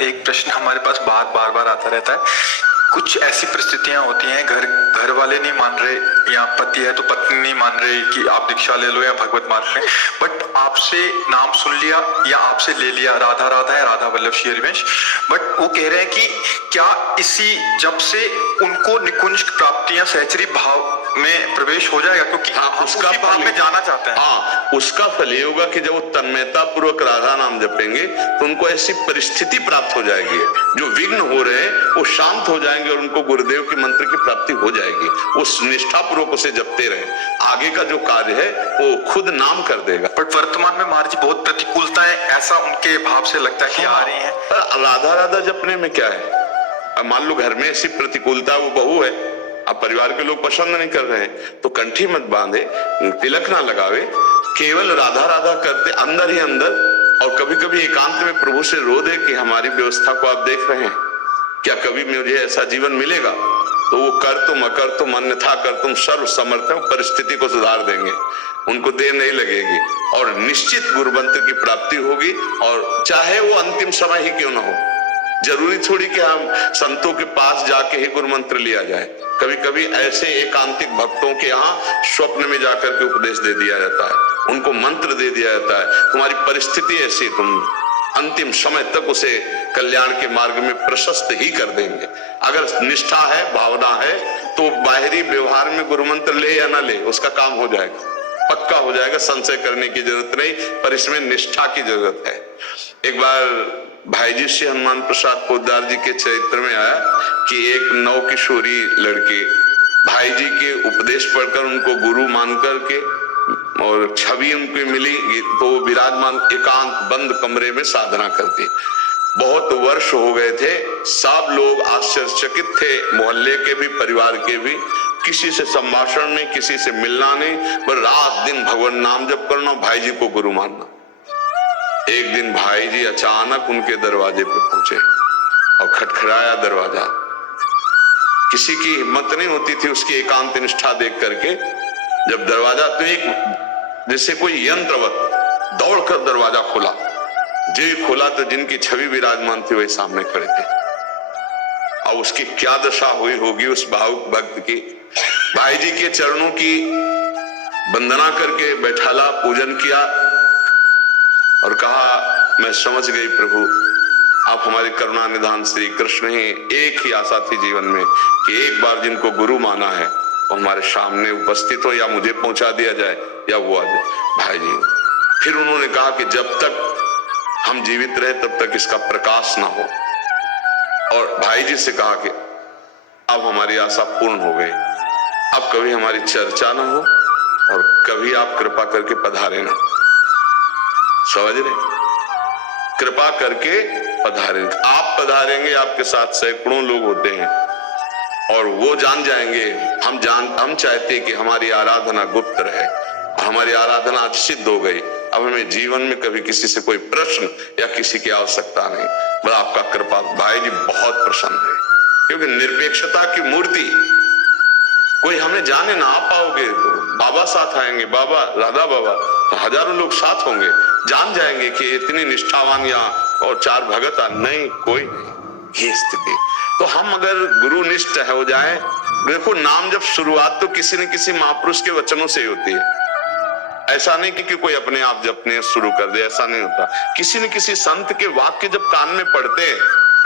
एक प्रश्न हमारे पास बार बार आता रहता है। कुछ ऐसी परिस्थितियां होती हैं, घर वाले नहीं मान रहे, या पति है तो पत्नी नहीं मान रही कि आप दीक्षा ले लो या भगवत मान रहे हैं, बट आपसे नाम सुन लिया या आपसे ले लिया, राधा राधा है, राधा वल्लभ श्री हरिवंश, बट वो कह रहे हैं कि क्या इसी जब से उनको निकुंज प्राप्ति या सहचरी भाव में प्रवेश हो जाएगा, क्योंकि हाँ, उसका उसी भाव में जाना चाहते हैं। हाँ, उसका फल ये होगा कि जब वो तन्मयता पूर्वक राधा नाम जपेंगे तो उनको ऐसी परिस्थिति प्राप्त हो जाएगी, जो विघ्न हो रहे हैं वो शांत हो जाएंगे और उनको गुरुदेव के मंत्र की प्राप्ति हो जाएगी। उस निष्ठा पूर्वक उसे जपते रहे, आगे का जो कार्य है वो खुद नाम कर देगा। बट वर्तमान में महाराज जी बहुत प्रतिकूलताएं ऐसा उनके भाव से लगता है कि आ रही है। राधा राधा जपने में क्या है? अब मान लो घर में ऐसी प्रतिकूलता, वो बहू है, अब परिवार के लोग पसंद नहीं कर रहे हैं तो कंठी मत बांधे, तिलक ना लगावे, केवल राधा राधा करते अंदर ही अंदर, और कभी कभी एकांत में प्रभु से रो दे कि हमारी व्यवस्था को आप देख रहे हैं, क्या कभी मुझे ऐसा जीवन मिलेगा? तो वो कर तुम अकर तुम अन्यथा कर तुम सर्व समर्थ है, परिस्थिति को सुधार देंगे, उनको देर नहीं लगेगी और निश्चित गुरुमंत्र की प्राप्ति होगी। और चाहे वो अंतिम समय ही क्यों ना हो, जरूरी थोड़ी कि हम संतों के पास जाके ही गुरु मंत्र लिया जाए। कभी कभी ऐसे एकांतिक भक्तों के यहाँ स्वप्न में जाकर के उपदेश दे दिया जाता है, उनको मंत्र दे दिया जाता है, तुम्हारी परिस्थिति ऐसी, तुम अंतिम समय तक उसे कल्याण के मार्ग में प्रशस्त ही कर देंगे। अगर निष्ठा है, भावना है, तो बाहरी व्यवहार में गुरु मंत्र ले या ना ले, उसका काम हो जाएगा, पक्का हो जाएगा, संशय करने की जरूरत नहीं, पर इसमें निष्ठा की जरूरत है। एक बार भाई जी श्री हनुमान प्रसाद पोद्दार जी के चरित्र में आया कि एक नव किशोरी लड़की भाई जी के उपदेश पढ़कर उनको गुरु मान करके और छवि उनको मिली, तो वो विराजमान एकांत बंद कमरे में साधना करती। बहुत वर्ष हो गए थे, सब लोग आश्चर्यचकित थे, मोहल्ले के भी, परिवार के भी, किसी से संभाषण नहीं, किसी से मिलना नहीं, पर रात दिन भगवान नाम जप करना, भाई जी को गुरु मानना। एक दिन भाई जी अचानक उनके दरवाजे पे पहुंचे और खटखटाया दरवाजा। किसी की हिम्मत नहीं होती थी उसकी एकांत निष्ठा देख करके, जब दरवाजा, तो एक जैसे कोई यंत्रवत दौड़कर दरवाजा खोला, जो खोला तो जिनकी छवि विराजमान थी वही सामने खड़े थे। और उसकी क्या दशा हुई होगी उस भावुक भक्त की। भाई जी के चरणों की वंदना करके बैठाला, पूजन किया और कहा, मैं समझ गई प्रभु, आप हमारे करुणा निधान श्री कृष्ण ही। एक ही आशा थी जीवन में कि एक बार जिनको गुरु माना है वो हमारे सामने उपस्थित हो, या मुझे पहुंचा दिया जाए या वो आ जाए। भाई जी फिर उन्होंने कहा कि जब तक हम जीवित रहे तब तक इसका प्रकाश ना हो, और भाई जी से कहा कि अब हमारी आशा पूर्ण हो गई, अब कभी हमारी चर्चा ना हो और कभी आप कृपा करके पधारे ना। समझ रहे? कृपा करके पधारेंगे, आप पधारेंगे, आपके साथ सैकड़ों लोग होते हैं और वो जान जाएंगे, हम चाहते कि हमारी आराधना गुप्त रहे, हमारी आराधना आज सिद्ध हो गई, अब हमें जीवन में कभी किसी से कोई प्रश्न या किसी की आवश्यकता नहीं, बस आपका कृपा। भाई जी बहुत प्रसन्न है, क्योंकि निरपेक्षता की मूर्ति, कोई हमें जाने ना आ पाओगे तो बाबा साथ आएंगे, बाबा राधा बाबा, तो हजारों लोग साथ होंगे, जान जाएंगे कि इतनी निष्ठावान या और चार भगत नहीं, कोई नहीं, ये स्थिति। तो हम अगर गुरुनिष्ठ हो जाए, देखो नाम जब शुरुआत तो किसी न किसी महापुरुष के वचनों से ही होती है, ऐसा नहीं कि कोई अपने आप जपने शुरू कर दे, ऐसा नहीं होता। किसी न किसी संत के वाक्य जब कान में पड़ते,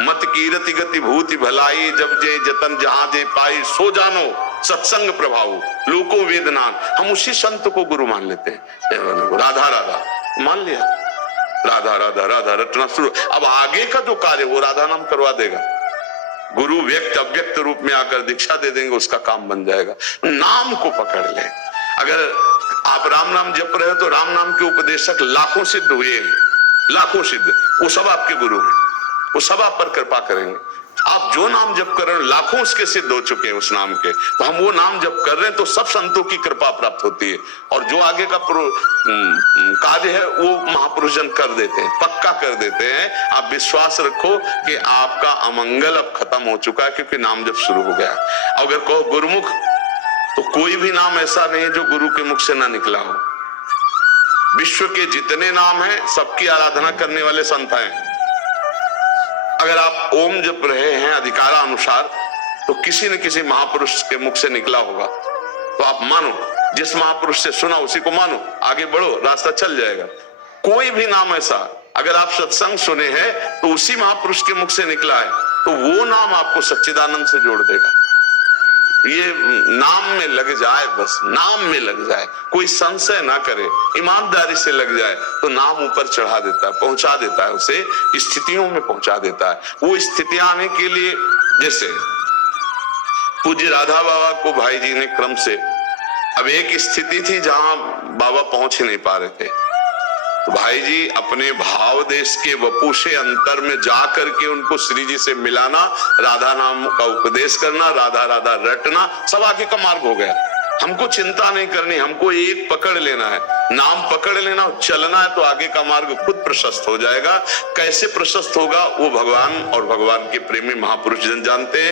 मत कीरति गति भूति भलाई, जब जे जतन जहां जे पाई, सो जानो सत्संग प्रभाव लोको वेदनान, हम उसी संत को गुरु मान लेते हैं। राधा राधा मान लिया, राधा राधा राधा रटना शुरू, अब आगे का जो कार्य वो राधा नाम करवा देगा। गुरु व्यक्त अव्यक्त रूप में आकर दीक्षा दे देंगे, उसका काम बन जाएगा। नाम को पकड़ ले। अगर आप राम नाम जप रहे हो तो राम नाम के उपदेशक लाखों सिद्ध हुए, लाखों सिद्ध, वो सब आपके गुरु हैं, वो सब आप पर कृपा करेंगे। आप जो नाम जप कर रहे हो लाखों उसके सिद्ध हो चुके हैं उस नाम के, तो हम वो नाम जप कर रहे हैं तो सब संतों की कृपा प्राप्त होती है, और जो आगे का कार्य है वो महापुरुष जन कर देते हैं, पक्का कर देते हैं। आप विश्वास रखो कि आपका अमंगल अब खत्म हो चुका है, क्योंकि नाम जप शुरू हो गया। अगर कहो गुरुमुख, तो कोई भी नाम ऐसा नहीं है जो गुरु के मुख से ना निकला हो। विश्व के जितने नाम हैं सबकी आराधना करने वाले संत हैं। अगर अगर आप ओम जप रहे हैं अधिकारानुसार तो किसी न किसी महापुरुष के मुख से निकला होगा, तो आप मानो, जिस महापुरुष से सुना उसी को मानो, आगे बढ़ो, रास्ता चल जाएगा। कोई भी नाम ऐसा अगर आप सत्संग सुने हैं तो उसी महापुरुष के मुख से निकला है, तो वो नाम आपको सच्चिदानंद से जोड़ देगा। ये नाम में लग जाए, बस नाम में लग जाए, कोई संशय ना करे, ईमानदारी से लग जाए तो नाम ऊपर चढ़ा देता है, पहुंचा देता है, उसे स्थितियों में पहुंचा देता है। वो स्थितियां आने के लिए, जैसे पूज्य राधा बाबा को भाई जी ने क्रम से, अब एक स्थिति थी जहां बाबा पहुंच ही नहीं पा रहे थे, तो भाई जी अपने भाव देश के वपु से अंतर में जा करके उनको श्री जी से मिलाना, राधा नाम का उपदेश करना, राधा राधा रटना, सब आगे का मार्ग हो गया। हमको चिंता नहीं करनी, हमको एक पकड़ लेना है, नाम पकड़ लेना, चलना है, तो आगे का मार्ग खुद प्रशस्त हो जाएगा। कैसे प्रशस्त होगा वो भगवान और भगवान के प्रेमी महापुरुष जन जानते हैं।